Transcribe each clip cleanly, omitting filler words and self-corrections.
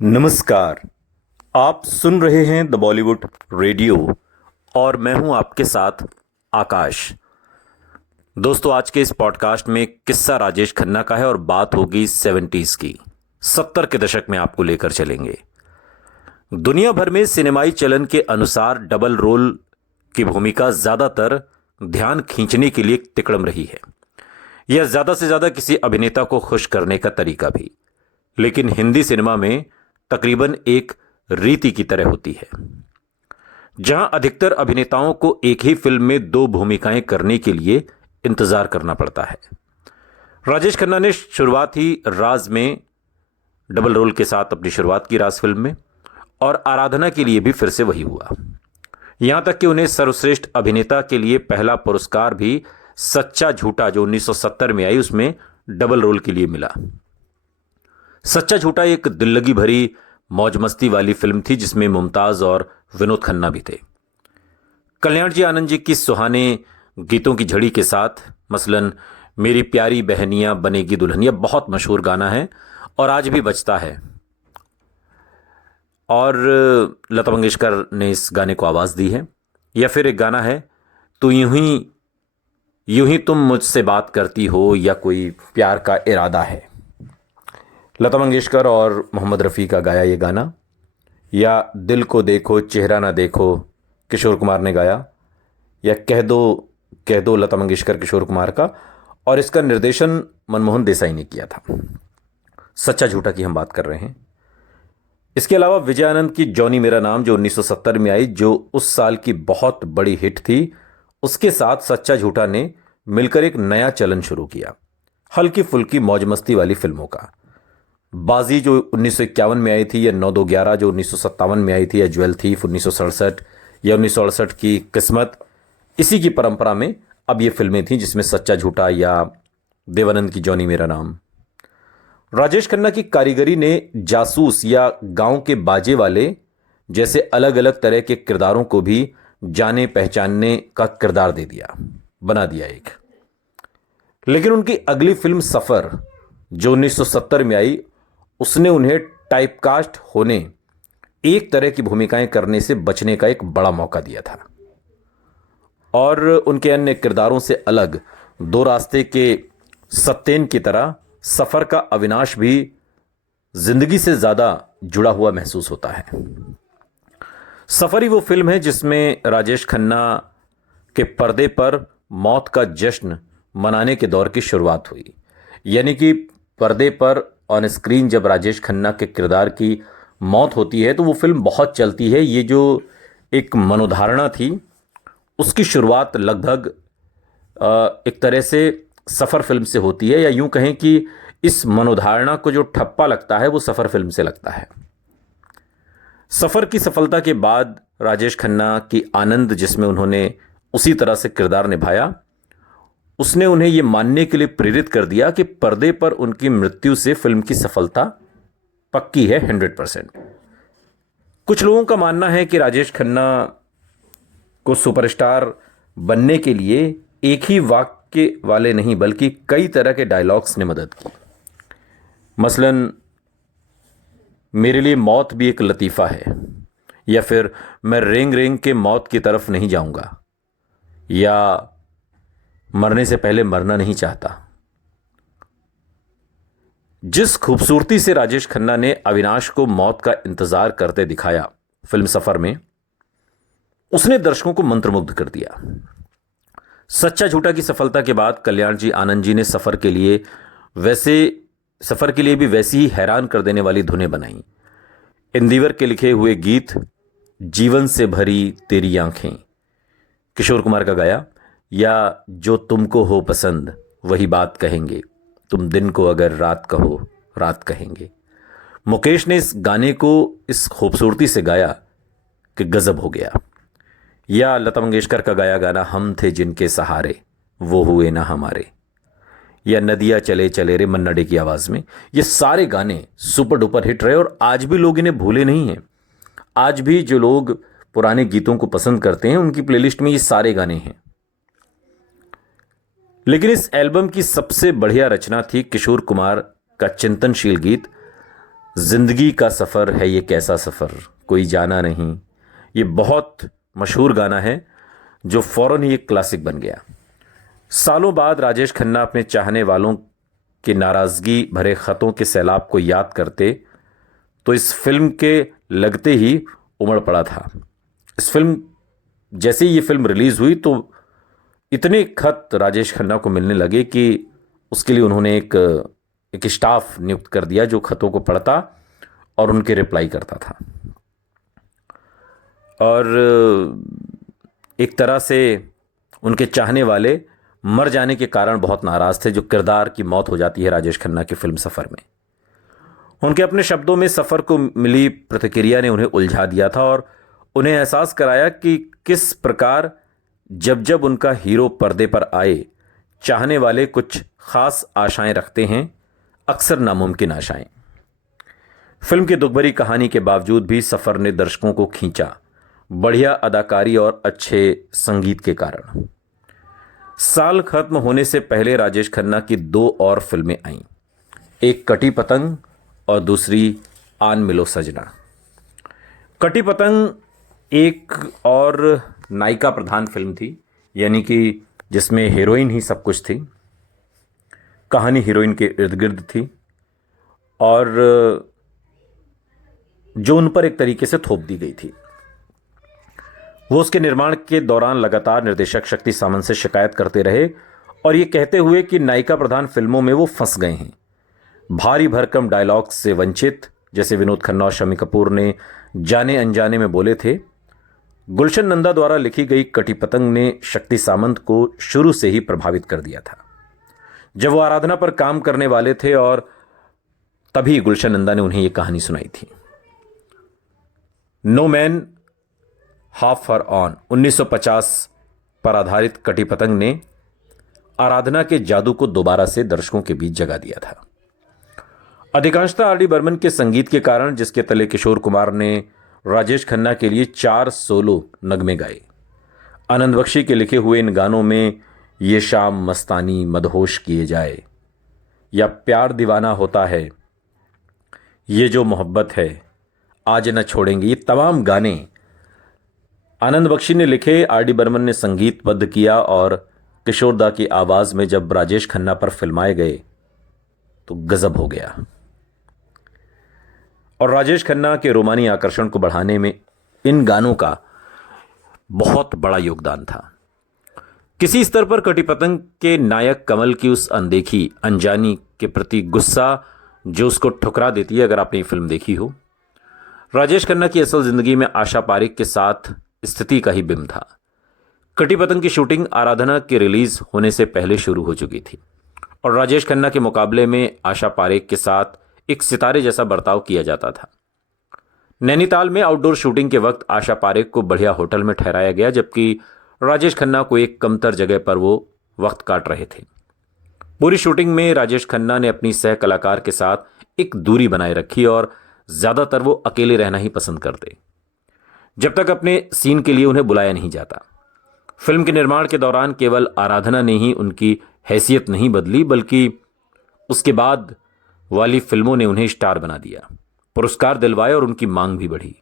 नमस्कार। आप सुन रहे हैं द बॉलीवुड रेडियो और मैं हूं आपके साथ आकाश। दोस्तों, आज के इस पॉडकास्ट में किस्सा राजेश खन्ना का है और बात होगी 70s की। 70 के दशक में आपको लेकर चलेंगे। दुनिया भर में सिनेमाई चलन के अनुसार डबल रोल की भूमिका ज्यादातर ध्यान खींचने के लिए तिकड़म रही है, यह ज्यादा से ज्यादा किसी अभिनेता को खुश करने का तरीका भी। लेकिन हिंदी सिनेमा में तकरीबन एक रीति की तरह होती है, जहां अधिकतर अभिनेताओं को एक ही फिल्म में दो भूमिकाएं करने के लिए इंतजार करना पड़ता है। राजेश खन्ना ने शुरुआत ही राज में डबल रोल के साथ अपनी शुरुआत की, राज फिल्म में, और आराधना के लिए भी फिर से वही हुआ। यहां तक कि उन्हें सर्वश्रेष्ठ अभिनेता के लिए पहला पुरस्कार भी सच्चा झूठा, जो 1970 में आई, उसमें डबल रोल के लिए मिला। सच्चा झूठा एक दिल्लगी भरी मौज मस्ती वाली फिल्म थी, जिसमें मुमताज और विनोद खन्ना भी थे। कल्याण जी आनंद जी की सुहाने गीतों की झड़ी के साथ, मसलन मेरी प्यारी बहनियां बनेगी दुल्हनिया बहुत मशहूर गाना है और आज भी बजता है, और लता मंगेशकर ने इस गाने को आवाज़ दी है। या फिर एक गाना है, तो यूं ही तुम मुझसे बात करती हो, या कोई प्यार का इरादा है, लता मंगेशकर और मोहम्मद रफ़ी का गाया ये गाना। या दिल को देखो चेहरा ना देखो, किशोर कुमार ने गाया। या कह दो लता मंगेशकर, किशोर कुमार का, और इसका निर्देशन मनमोहन देसाई ने किया था। सच्चा झूठा की हम बात कर रहे हैं। इसके अलावा विजय आनंद की जॉनी मेरा नाम, जो 1970 में आई, जो उस साल की बहुत बड़ी हिट थी, उसके साथ सच्चा झूठा ने मिलकर एक नया चलन शुरू किया, हल्की फुल्की मौज मस्ती वाली फिल्मों का। बाजी जो 1951 में आई थी, या 9-2-11 जो 1957 में आई थी, या ज्वेल थीफ 1967, या 1968 की किस्मत, इसी की परंपरा में अब ये फिल्में थीं, जिसमें सच्चा झूठा या देवानंद की जॉनी मेरा नाम। राजेश खन्ना की कारीगरी ने जासूस या गांव के बाजे वाले जैसे अलग अलग तरह के किरदारों को भी जाने पहचानने का किरदार बना दिया एक। लेकिन उनकी अगली फिल्म सफर, जो 1970 में आई, उसने उन्हें टाइपकास्ट होने, एक तरह की भूमिकाएं करने से बचने का एक बड़ा मौका दिया था, और उनके अन्य किरदारों से अलग दो रास्ते के सत्येन की तरह सफर का अविनाश भी जिंदगी से ज्यादा जुड़ा हुआ महसूस होता है। सफर ही वो फिल्म है जिसमें राजेश खन्ना के पर्दे पर मौत का जश्न मनाने के दौर की शुरुआत हुई। यानी कि पर्दे पर ऑन स्क्रीन जब राजेश खन्ना के किरदार की मौत होती है तो वो फिल्म बहुत चलती है। ये जो एक मनोधारणा थी, उसकी शुरुआत लगभग एक तरह से सफ़र फिल्म से होती है, या यूं कहें कि इस मनोधारणा को जो ठप्पा लगता है वो सफ़र फिल्म से लगता है। सफ़र की सफलता के बाद राजेश खन्ना की आनंद, जिसमें उन्होंने उसी तरह से किरदार निभाया, उसने उन्हें यह मानने के लिए प्रेरित कर दिया कि पर्दे पर उनकी मृत्यु से फिल्म की सफलता पक्की है 100%। कुछ लोगों का मानना है कि राजेश खन्ना को सुपरस्टार बनने के लिए एक ही वाक्य वाले नहीं बल्कि कई तरह के डायलॉग्स ने मदद की। मसलन मेरे लिए मौत भी एक लतीफ़ा है, या फिर मैं रेंग रेंग के मौत की तरफ नहीं जाऊंगा, या मरने से पहले मरना नहीं चाहता। जिस खूबसूरती से राजेश खन्ना ने अविनाश को मौत का इंतजार करते दिखाया फिल्म सफर में, उसने दर्शकों को मंत्रमुग्ध कर दिया। सच्चा झूठा की सफलता के बाद कल्याण जी आनंद जी ने सफर के लिए भी वैसी ही हैरान कर देने वाली धुनें बनाई। इंदिवर के लिखे हुए गीत जीवन से भरी तेरी आंखें, किशोर कुमार का गाया। या जो तुमको हो पसंद वही बात कहेंगे, तुम दिन को अगर रात कहो रात कहेंगे। मुकेश ने इस गाने को इस खूबसूरती से गाया कि गजब हो गया। या लता मंगेशकर का गाया गाना हम थे जिनके सहारे वो हुए ना हमारे, या नदिया चले चले रे मन्ना डे की आवाज़ में। ये सारे गाने सुपर डुपर हिट रहे और आज भी लोग इन्हें भूले नहीं हैं। आज भी जो लोग पुराने गीतों को पसंद करते हैं उनकी प्लेलिस्ट में ये सारे गाने हैं। लेकिन इस एल्बम की सबसे बढ़िया रचना थी किशोर कुमार का चिंतनशील गीत जिंदगी का सफ़र है ये कैसा सफ़र, कोई जाना नहीं। ये बहुत मशहूर गाना है जो फ़ौरन ही एक क्लासिक बन गया। सालों बाद राजेश खन्ना अपने चाहने वालों की नाराज़गी भरे ख़तों के सैलाब को याद करते तो इस फिल्म के लगते ही उमड़ पड़ा था। इस फिल्म जैसे ही ये फिल्म रिलीज़ हुई तो इतने खत राजेश खन्ना को मिलने लगे कि उसके लिए उन्होंने एक स्टाफ नियुक्त कर दिया जो खतों को पढ़ता और उनके रिप्लाई करता था। और एक तरह से उनके चाहने वाले मर जाने के कारण बहुत नाराज़ थे, जो किरदार की मौत हो जाती है राजेश खन्ना की फिल्म सफ़र में। उनके अपने शब्दों में सफ़र को मिली प्रतिक्रिया ने उन्हें उलझा दिया था और उन्हें एहसास कराया कि किस प्रकार जब जब उनका हीरो पर्दे पर आए चाहने वाले कुछ खास आशाएं रखते हैं, अक्सर नामुमकिन आशाएं। फिल्म की दुखभरी कहानी के बावजूद भी सफ़र ने दर्शकों को खींचा, बढ़िया अदाकारी और अच्छे संगीत के कारण। साल खत्म होने से पहले राजेश खन्ना की 2 और फिल्में आईं, एक कटी पतंग और दूसरी आन मिलो सजना। कटी पतंग एक और नायिका प्रधान फिल्म थी, यानी कि जिसमें हीरोइन ही सब कुछ थी। कहानी हीरोइन के इर्द गिर्द थी और जो उन पर एक तरीके से थोप दी गई थी। वो उसके निर्माण के दौरान लगातार निर्देशक शक्ति सामंत से शिकायत करते रहे और ये कहते हुए कि नायिका प्रधान फिल्मों में वो फंस गए हैं। भारी भरकम डायलॉग्स से वंचित, जैसे विनोद खन्ना और शम्मी कपूर ने जाने अनजाने में बोले थे। गुलशन नंदा द्वारा लिखी गई कटी पतंग ने शक्ति सामंत को शुरू से ही प्रभावित कर दिया था जब वो आराधना पर काम करने वाले थे, और तभी गुलशन नंदा ने उन्हें यह कहानी सुनाई थी। नो मैन हाफ फॉर ऑन 1950 पर आधारित कटी पतंग ने आराधना के जादू को दोबारा से दर्शकों के बीच जगा दिया था। अधिकांशतः आर डी बर्मन के संगीत के कारण, जिसके तले किशोर कुमार ने राजेश खन्ना के लिए 4 सोलो नगमे गाए। आनंद बख्शी के लिखे हुए इन गानों में ये शाम मस्तानी मदहोश किए जाए या प्यार दीवाना होता है, ये जो मोहब्बत है आज न छोड़ेंगे, ये तमाम गाने आनंद बख्शी ने लिखे, आर डी बर्मन ने संगीतबद्ध किया और किशोरदा की आवाज में जब राजेश खन्ना पर फिल्माए गए तो गजब हो गया। और राजेश खन्ना के रोमानी आकर्षण को बढ़ाने में इन गानों का बहुत बड़ा योगदान था। किसी स्तर पर कटी पतंग के नायक कमल की उस अनदेखी, अनजानी के प्रति गुस्सा जो उसको ठुकरा देती है, अगर आपने ये फिल्म देखी हो। राजेश खन्ना की असल जिंदगी में आशा पारेख के साथ स्थिति का ही बिंब था। कटी पतंग की शूटिंग आराधना के रिलीज होने से पहले शुरू हो चुकी थी और राजेश खन्ना के मुकाबले में आशा पारेख के साथ एक सितारे जैसा बर्ताव किया जाता था। नैनीताल में आउटडोर शूटिंग के वक्त आशा पारेख को बढ़िया होटल में ठहराया गया, जबकि राजेश खन्ना को एक कमतर जगह पर वो वक्त काट रहे थे। पूरी शूटिंग में राजेश खन्ना ने अपनी सह कलाकार के साथ एक दूरी बनाए रखी और ज्यादातर वो अकेले रहना ही पसंद करते, जब तक अपने सीन के लिए उन्हें बुलाया नहीं जाता। फिल्म के निर्माण के दौरान केवल आराधना ने ही उनकी हैसियत नहीं बदली, बल्कि उसके बाद वाली फिल्मों ने उन्हें स्टार बना दिया, पुरस्कार दिलवाए और उनकी मांग भी बढ़ी।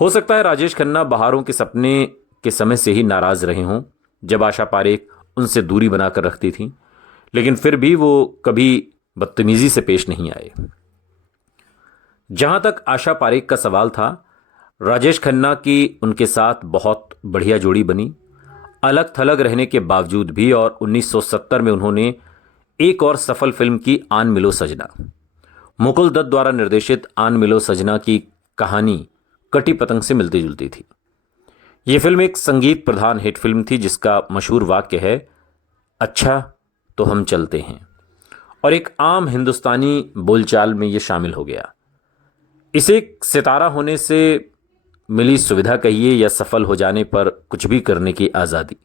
हो सकता है राजेश खन्ना बहारों के सपने के समय से ही नाराज रहे हों, जब आशा पारेख उनसे दूरी बनाकर रखती थी, लेकिन फिर भी वो कभी बदतमीजी से पेश नहीं आए। जहां तक आशा पारेख का सवाल था, राजेश खन्ना की उनके साथ बहुत बढ़िया जोड़ी बनी, अलग थलग रहने के बावजूद भी। और 1970 में उन्होंने एक और सफल फिल्म की, आन मिलो सजना। मुकुल दत्त द्वारा निर्देशित आन मिलो सजना की कहानी कटी पतंग से मिलती जुलती थी। यह फिल्म एक संगीत प्रधान हिट फिल्म थी, जिसका मशहूर वाक्य है, अच्छा तो हम चलते हैं, और एक आम हिंदुस्तानी बोलचाल में यह शामिल हो गया। इसे एक सितारा होने से मिली सुविधा कहिए या सफल हो जाने पर कुछ भी करने की आज़ादी,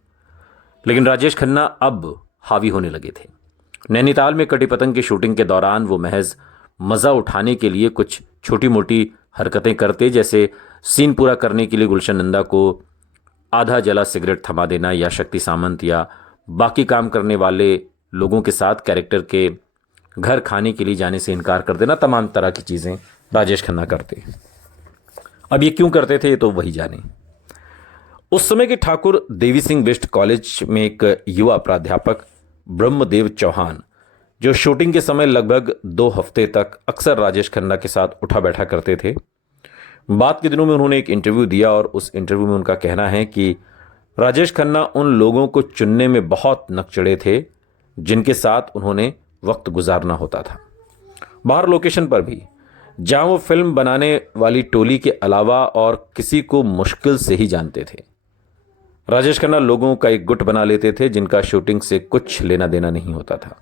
लेकिन राजेश खन्ना अब हावी होने लगे थे। नैनीताल में कटी पतंग की शूटिंग के दौरान वो महज मज़ा उठाने के लिए कुछ छोटी मोटी हरकतें करते, जैसे सीन पूरा करने के लिए गुलशन नंदा को आधा जला सिगरेट थमा देना, या शक्ति सामंत या बाकी काम करने वाले लोगों के साथ कैरेक्टर के घर खाने के लिए जाने से इनकार कर देना। तमाम तरह की चीज़ें राजेश खन्ना करते। अब ये क्यों करते थे ये तो वही जाने। उस समय के ठाकुर देवी सिंह बिष्ट कॉलेज में एक युवा प्राध्यापक ब्रह्मदेव चौहान, जो शूटिंग के समय लगभग 2 हफ्ते तक अक्सर राजेश खन्ना के साथ उठा बैठा करते थे, बाद के दिनों में उन्होंने एक इंटरव्यू दिया और उस इंटरव्यू में उनका कहना है कि राजेश खन्ना उन लोगों को चुनने में बहुत नकचढ़े थे जिनके साथ उन्होंने वक्त गुजारना होता था। बाहर लोकेशन पर भी, जहां वो फिल्म बनाने वाली टोली के अलावा और किसी को मुश्किल से ही जानते थे। राजेश खन्ना लोगों का एक गुट बना लेते थे जिनका शूटिंग से कुछ लेना देना नहीं होता था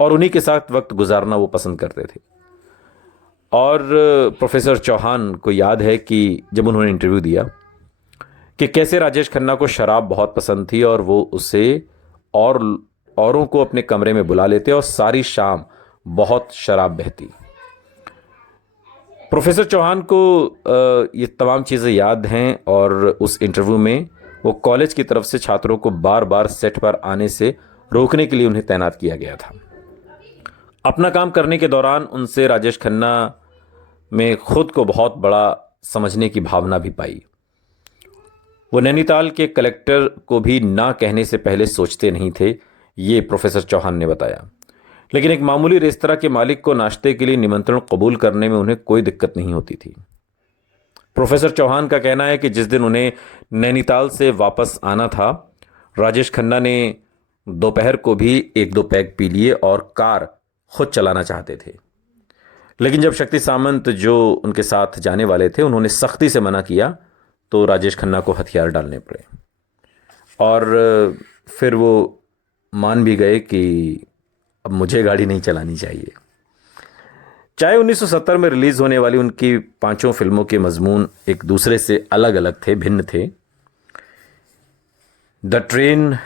और उन्हीं के साथ वक्त गुजारना वो पसंद करते थे। और प्रोफेसर चौहान को याद है कि जब उन्होंने इंटरव्यू दिया कि कैसे राजेश खन्ना को शराब बहुत पसंद थी और वो उसे और औरों को अपने कमरे में बुला लेते और सारी शाम बहुत शराब बहती। प्रोफेसर चौहान को ये तमाम चीज़ें याद हैं और उस इंटरव्यू में वो कॉलेज की तरफ से छात्रों को बार बार सेट पर आने से रोकने के लिए उन्हें तैनात किया गया था। अपना काम करने के दौरान उनसे राजेश खन्ना में खुद को बहुत बड़ा समझने की भावना भी पाई। वो नैनीताल के कलेक्टर को भी ना कहने से पहले सोचते नहीं थे, ये प्रोफेसर चौहान ने बताया। लेकिन एक मामूली रेस्तरां के मालिक को नाश्ते के लिए निमंत्रण कबूल करने में उन्हें कोई दिक्कत नहीं होती थी। प्रोफेसर चौहान का कहना है कि जिस दिन उन्हें नैनीताल से वापस आना था, राजेश खन्ना ने दोपहर को भी 1-2 पैग पी लिए और कार खुद चलाना चाहते थे। लेकिन जब शक्ति सामंत जो उनके साथ जाने वाले थे उन्होंने सख्ती से मना किया तो राजेश खन्ना को हथियार डालने पड़े और फिर वो मान भी गए कि अब मुझे गाड़ी नहीं चलानी चाहिए। चाहे 1970 में रिलीज होने वाली उनकी 5 फिल्मों के मजमून एक दूसरे से अलग अलग थे, भिन्न थे। द ट्रेन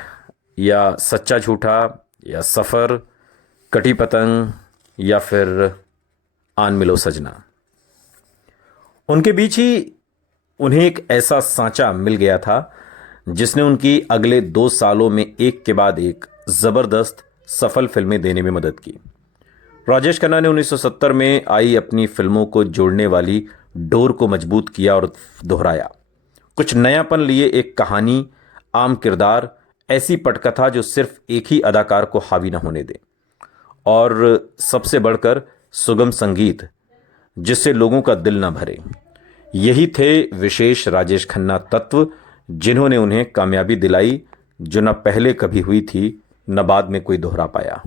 या सच्चा झूठा या सफ़र, कटी पतंग या फिर आन मिलो सजना, उनके बीच ही उन्हें एक ऐसा सांचा मिल गया था जिसने उनकी अगले 2 सालों में एक के बाद एक ज़बरदस्त सफल फिल्में देने में मदद की। राजेश खन्ना ने 1970 में आई अपनी फिल्मों को जोड़ने वाली डोर को मजबूत किया और दोहराया। कुछ नयापन लिए एक कहानी, आम किरदार, ऐसी पटकथा जो सिर्फ एक ही अदाकार को हावी न होने दे, और सबसे बढ़कर सुगम संगीत जिससे लोगों का दिल न भरे। यही थे विशेष राजेश खन्ना तत्व जिन्होंने उन्हें कामयाबी दिलाई जो न पहले कभी हुई थी न बाद में कोई दोहरा पाया।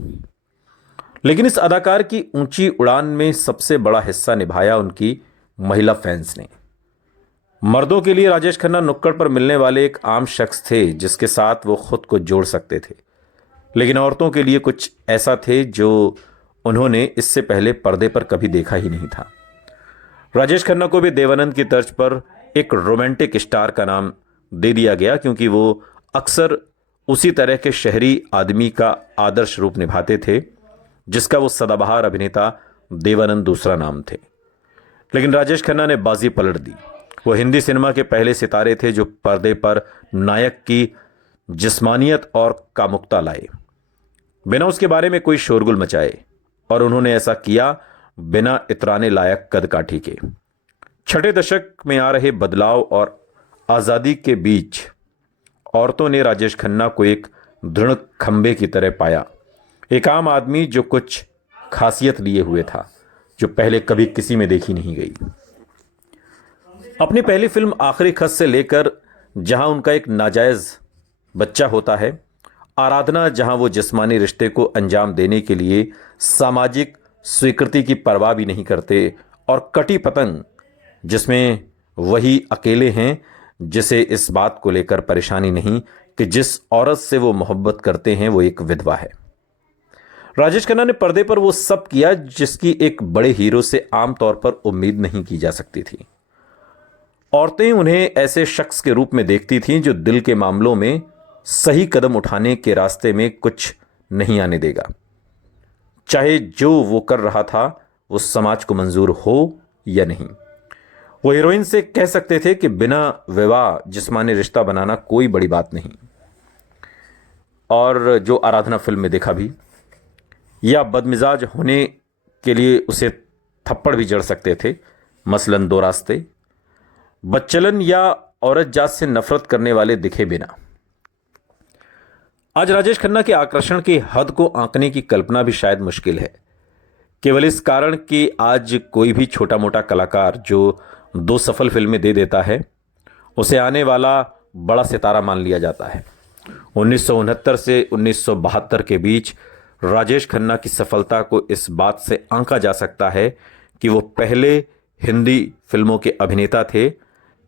लेकिन इस अदाकार की ऊंची उड़ान में सबसे बड़ा हिस्सा निभाया उनकी महिला फैंस ने। मर्दों के लिए राजेश खन्ना नुक्कड़ पर मिलने वाले एक आम शख्स थे जिसके साथ वो खुद को जोड़ सकते थे, लेकिन औरतों के लिए कुछ ऐसा थे जो उन्होंने इससे पहले पर्दे पर कभी देखा ही नहीं था। राजेश खन्ना को भी देवानंद की तर्ज पर एक रोमांटिक स्टार का नाम दे दिया गया क्योंकि वो अक्सर उसी तरह के शहरी आदमी का आदर्श रूप निभाते थे जिसका वो सदाबहार अभिनेता देवानंद दूसरा नाम थे। लेकिन राजेश खन्ना ने बाजी पलट दी। वो हिंदी सिनेमा के पहले सितारे थे जो पर्दे पर नायक की जिस्मानियत और कामुकता लाए बिना उसके बारे में कोई शोरगुल मचाए, और उन्होंने ऐसा किया बिना इतराने लायक कदकाठी के। छठे दशक में आ रहे बदलाव और आज़ादी के बीच औरतों ने राजेश खन्ना को एक दृढ़ खंबे की तरह पाया, एक आम आदमी जो कुछ खासियत लिए हुए था जो पहले कभी किसी में देखी नहीं गई। अपनी पहली फिल्म आखिरी खत से लेकर जहां उनका एक नाजायज बच्चा होता है, आराधना जहां वो जिस्मानी रिश्ते को अंजाम देने के लिए सामाजिक स्वीकृति की परवाह भी नहीं करते, और कटी पतंग जिसमें वही अकेले हैं जिसे इस बात को लेकर परेशानी नहीं कि जिस औरत से वो मोहब्बत करते हैं वो एक विधवा है। राजेश खन्ना ने पर्दे पर वो सब किया जिसकी एक बड़े हीरो से आमतौर पर उम्मीद नहीं की जा सकती थी। औरतें उन्हें ऐसे शख्स के रूप में देखती थीं जो दिल के मामलों में सही कदम उठाने के रास्ते में कुछ नहीं आने देगा, चाहे जो वो कर रहा था वो समाज को मंजूर हो या नहीं। वो हीरोइन से कह सकते थे कि बिना विवाह जिस्मानी रिश्ता बनाना कोई बड़ी बात नहीं, और जो आराधना फिल्म में देखा भी, या बदमिजाज होने के लिए उसे थप्पड़ भी जड़ सकते थे, मसलन दो रास्ते, बच्चलन या औरत जात से नफरत करने वाले दिखे बिना। आज राजेश खन्ना के आकर्षण की हद को आंकने की कल्पना भी शायद मुश्किल है, केवल इस कारण कि आज कोई भी छोटा मोटा कलाकार जो 2 सफल फिल्में दे देता है उसे आने वाला बड़ा सितारा मान लिया जाता है। 1969 से 1972 के बीच राजेश खन्ना की सफलता को इस बात से आंका जा सकता है कि वो पहले हिंदी फिल्मों के अभिनेता थे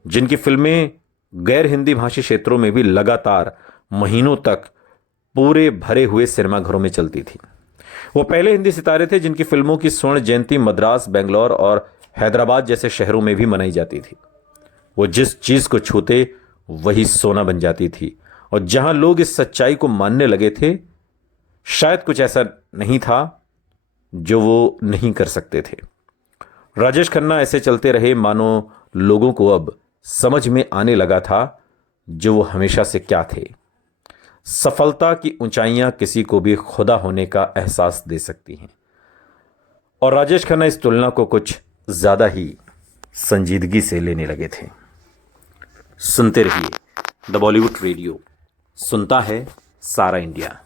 जिनकी फिल्में गैर हिंदी भाषी क्षेत्रों में भी लगातार महीनों तक पूरे भरे हुए सिनेमाघरों में चलती थी। वो पहले हिंदी सितारे थे जिनकी फिल्मों की स्वर्ण जयंती मद्रास, बेंगलोर और हैदराबाद जैसे शहरों में भी मनाई जाती थी। वो जिस चीज को छूते वही सोना बन जाती थी, और जहां लोग इस सच्चाई को मानने लगे थे, शायद कुछ ऐसा नहीं था जो वो नहीं कर सकते थे। राजेश खन्ना ऐसे चलते रहे मानो लोगों को अब समझ में आने लगा था जो वो हमेशा से क्या थे। सफलता की ऊंचाइयां किसी को भी खुदा होने का एहसास दे सकती हैं, और राजेश खन्ना इस तुलना को कुछ ज्यादा ही संजीदगी से लेने लगे थे। सुनते रहिए द बॉलीवुड रेडियो, सुनता है सारा इंडिया।